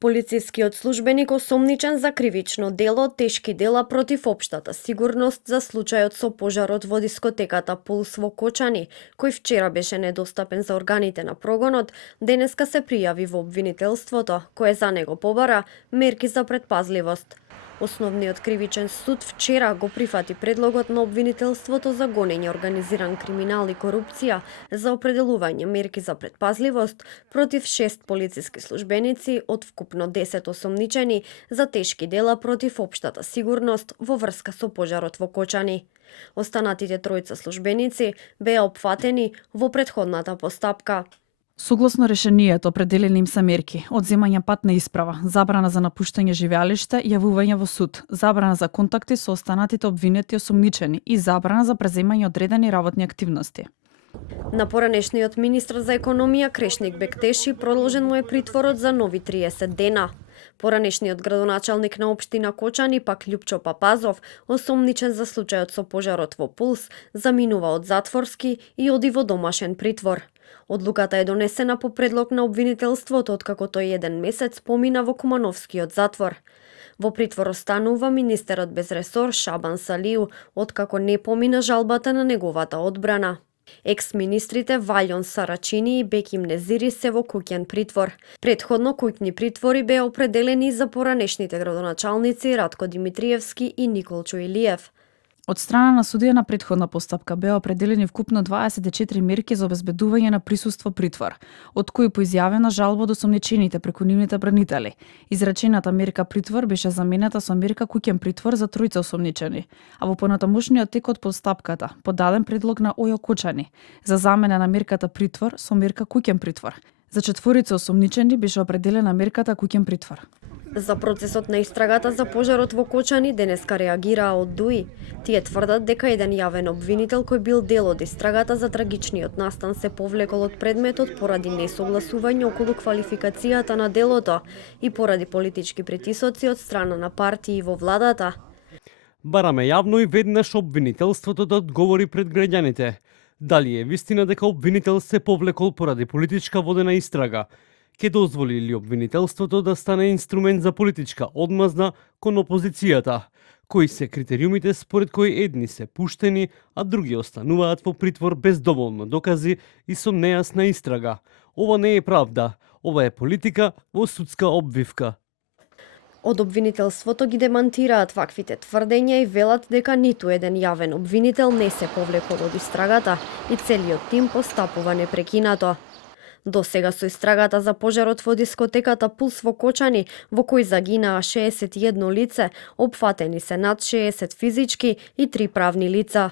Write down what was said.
Полицискиот службеник осомничен за кривично дело тешки дела против општата сигурност за случајот со пожарот во дискотеката Пулс во Кочани, кој вчера беше недостапен за органите на прогонот, денеска се пријави во обвинителството, кое за него побара мерки за предпазливост. Основниот кривичен суд вчера го прифати предлогот на обвинителството за гонење организиран криминал и корупција за определување мерки за предпазливост против 6 полициски службеници од вкупно 10 осомничени за тешки дела против општата сигурност во врска со пожарот во Кочани. Останатите тројца службеници беа опфатени во претходната постапка. Согласно решението, определени им се мерки: одземање патна исправа, забрана за напуштање живеалиште, јавување во суд, забрана за контакти со останатите обвинети осомничени и забрана за преземање одредени работни активности. На поранешниот министр за економија Крешник Бектеши продолжен му е притворот за нови 30 дена. Поранешниот градоначалник на општина Кочани, пак Љупчо Папазов, осомничен за случајот со пожарот во Пулс, заминува од затворски и оди во домашен притвор. Одлуката е донесена по предлог на обвинителството, откако тој еден месец помина во Кумановскиот затвор. Во притвор останува министерот без ресор Шабан Салиу, откако не помина жалбата на неговата одбрана. Екс-министрите Валјон Сарачини и Беким Незири се во куќен притвор. Претходно куќни притвори беа определени за поранешните градоначалници Радко Димитриевски и Николчо Илиев. Од страна на судија на претходна постапка беа определени вкупно 24 мерки за обезбедување на присуство притвор, од кои по изјавена жалба од осомничените преку нивните бранители. Изречената мерка притвор беше заменета со мерка куќен притвор за тројца осомничени, а во понатамошниот тек од постапката подаден предлог на ОЈО Кочани за замена на мерката притвор со мерка куќен притвор. За четворица осомничени беше определена мерката куќен притвор. За процесот на истрагата за пожарот во Кочани денеска реагираа од ДУИ. Тие тврдат дека еден јавен обвинител кој бил дел од истрагата за трагичниот настан се повлекол од предметот поради несогласување околу квалификацијата на делото и поради политички притисоци од страна на партии во владата. Бараме јавно и веднаш обвинителството да одговори пред граѓаните. Дали е вистина дека обвинител се повлекол поради политичка водена истрага? Ке дозволи ли обвинителството да стане инструмент за политичка одмазда кон опозицијата? Кои се критериумите според кои едни се пуштени, а други остануваат во притвор без доволно докази и со нејасна истрага? Ова не е правда, ова е политика во судска обвивка. Од обвинителството ги демантираат ваквите тврдења и велат дека ниту еден јавен обвинител не се повлекол од истрагата и целиот тим постапува непрекинато. До сега со истрагата за пожарот во дискотеката Пулс во Кочани, во кој загинаа 61 лице, опфатени се над 60 физички и 3 правни лица.